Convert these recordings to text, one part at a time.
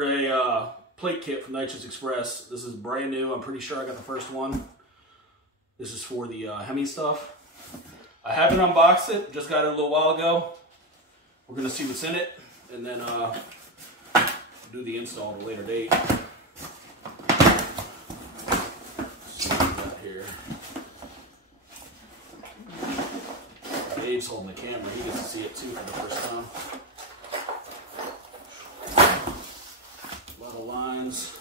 A plate kit from Nitrous Express. This is brand new. I'm pretty sure I got the first one. This is for the hemi stuff. I haven't unboxed it. Just got it a little while ago. We're gonna see what's in it, and then do the install at a later date. Let's see what we got here. Dave's holding the camera. He gets to see it too for the first time. A lot of lines.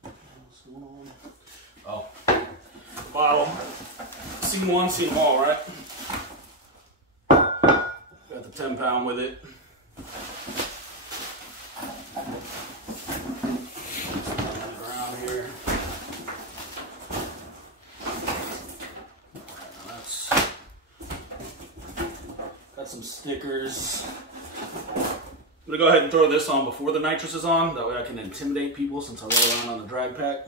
What's going on? Oh, bottom. Seen one, seen them all, right? Got the 10-pound with it. On the ground here. That's got some stickers. I'm gonna go ahead and throw this on before the nitrous is on. That way I can intimidate people since I roll around on the drag pack.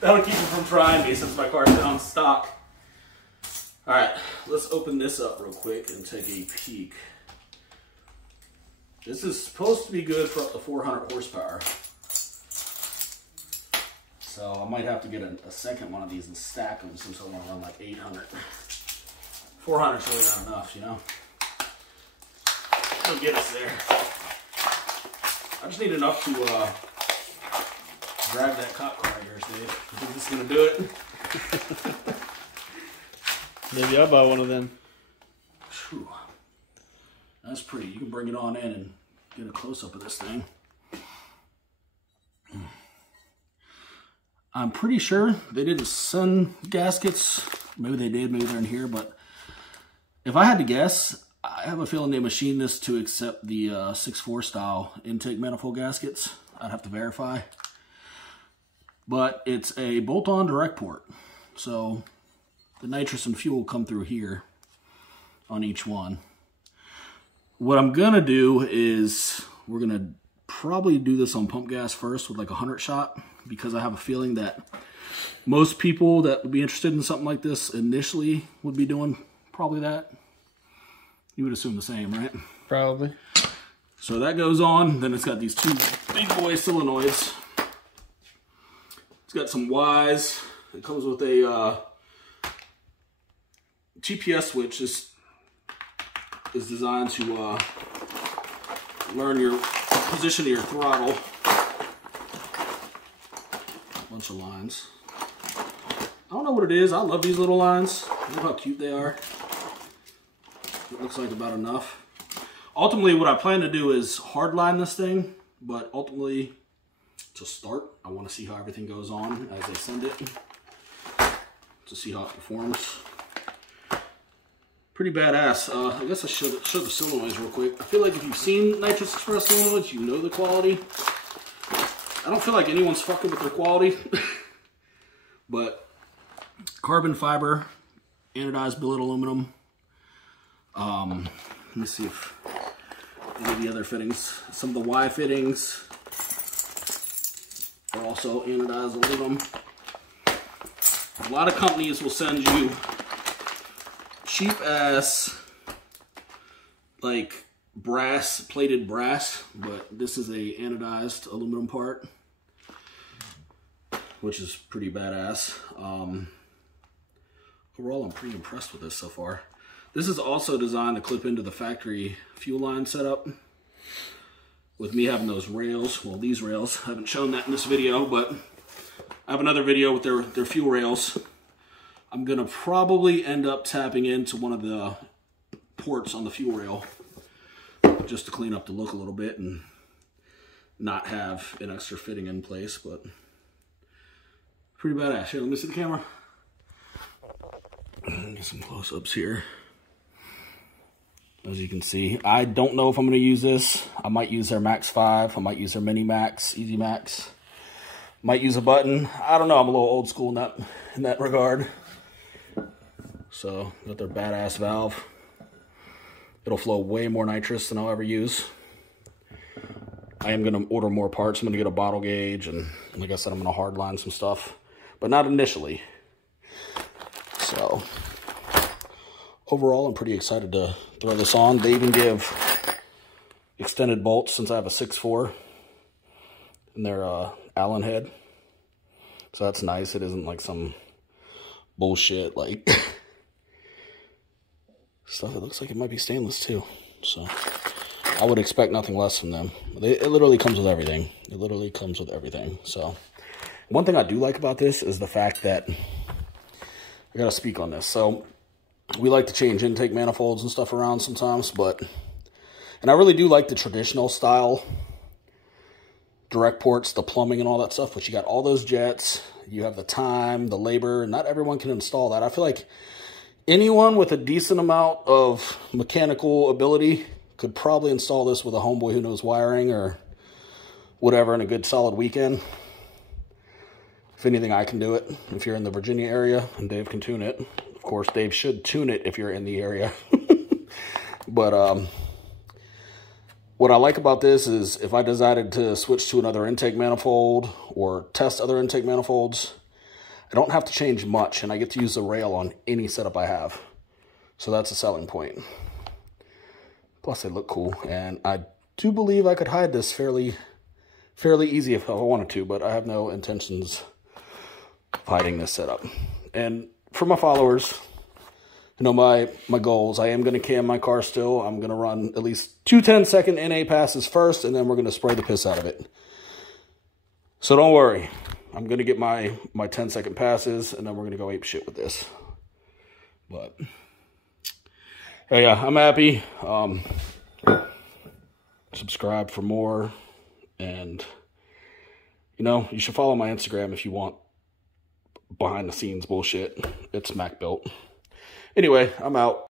That'll keep them from trying me since my car's been on stock. All right, let's open this up real quick and take a peek. This is supposed to be good for up to 400 horsepower. So I might have to get a second one of these and stack them since I want to run like 800. 400 is really not enough, you know? It'll get us there. I just need enough to grab that cop car, I guess, Dave. You think this is gonna do it? Maybe I'll buy one of them. Whew. That's pretty. You can bring it on in and get a close-up of this thing. I'm pretty sure they didn't send gaskets. Maybe they did, maybe they're in here, but if I had to guess, I have a feeling they machined this to accept the 6.4 style intake manifold gaskets. I'd have to verify. But it's a bolt-on direct port. So the nitrous and fuel come through here on each one. What I'm gonna do is we're gonna probably do this on pump gas first with like a 100 shot, because I have a feeling that most people that would be interested in something like this initially would be doing probably that. You would assume the same, right? Probably. So that goes on. Then it's got these two big boy solenoids. It's got some Ys. It comes with a GPS switch. This is designed to learn your position of your throttle. Bunch of lines. I don't know what it is. I love these little lines. Look how cute they are. It looks like about enough. Ultimately, what I plan to do is hard line this thing, but ultimately, to start, I want to see how everything goes on as I send it, to see how it performs. Pretty badass. I guess I should show the solenoids real quick. I feel like if you've seen Nitrous Express solenoids, you know the quality. I don't feel like anyone's fucking with their quality, but carbon fiber, anodized billet aluminum. Let me see if any of the other fittings, some of the Y fittings are also anodized aluminum. A lot of companies will send you cheap ass, like brass, plated brass, but this is a anodized aluminum part, which is pretty badass. Overall, I'm pretty impressed with this so far. This is also designed to clip into the factory fuel line setup. With me having those rails, well, these rails, I haven't shown that in this video, but I have another video with their fuel rails. I'm gonna probably end up tapping into one of the ports on the fuel rail just to clean up the look a little bit and not have an extra fitting in place, but pretty badass. Here, let me see the camera. Get some close-ups here. As you can see, I don't know if I'm going to use this. I might use their Max 5. I might use their Mini Max, Easy Max. Might use a button. I don't know. I'm a little old school in that regard. So, got their badass valve. It'll flow way more nitrous than I'll ever use. I am going to order more parts. I'm going to get a bottle gauge, and like I said, I'm going to hard line some stuff, but not initially. So, overall, I'm pretty excited to throw this on. They even give extended extended bolts since I have a 6.4 and they're Allen head. So that's nice. It isn't like some bullshit like stuff. It looks like it might be stainless too. So I would expect nothing less from them. It literally comes with everything. It literally comes with everything. So one thing I do like about this is the fact that I gotta speak on this. So we like to change intake manifolds and stuff around sometimes, and I really do like the traditional style direct ports, the plumbing and all that stuff, but you got all those jets, you have the time, the labor, and not everyone can install that. I feel like anyone with a decent amount of mechanical ability could probably install this with a homeboy who knows wiring or whatever in a good solid weekend. If anything, I can do it if you're in the Virginia area, and Dave can tune it. Of course, Dave should tune it if you're in the area. But what I like about this is if I decided to switch to another intake manifold or test other intake manifolds, I don't have to change much, and I get to use the rail on any setup I have. So that's a selling point. Plus, they look cool, and I do believe I could hide this fairly easy if I wanted to, but I have no intentions of hiding this setup. And for my followers, you know, my goals, I am going to cam my car still. I'm going to run at least 2 10-second NA passes first, and then we're going to spray the piss out of it. So don't worry. I'm going to get my 10-second passes, and then we're going to go ape shit with this. But, yeah, I'm happy. Subscribe for more. And, you know, you should follow my Instagram if you want behind-the-scenes bullshit. It's Mac Built. Anyway, I'm out.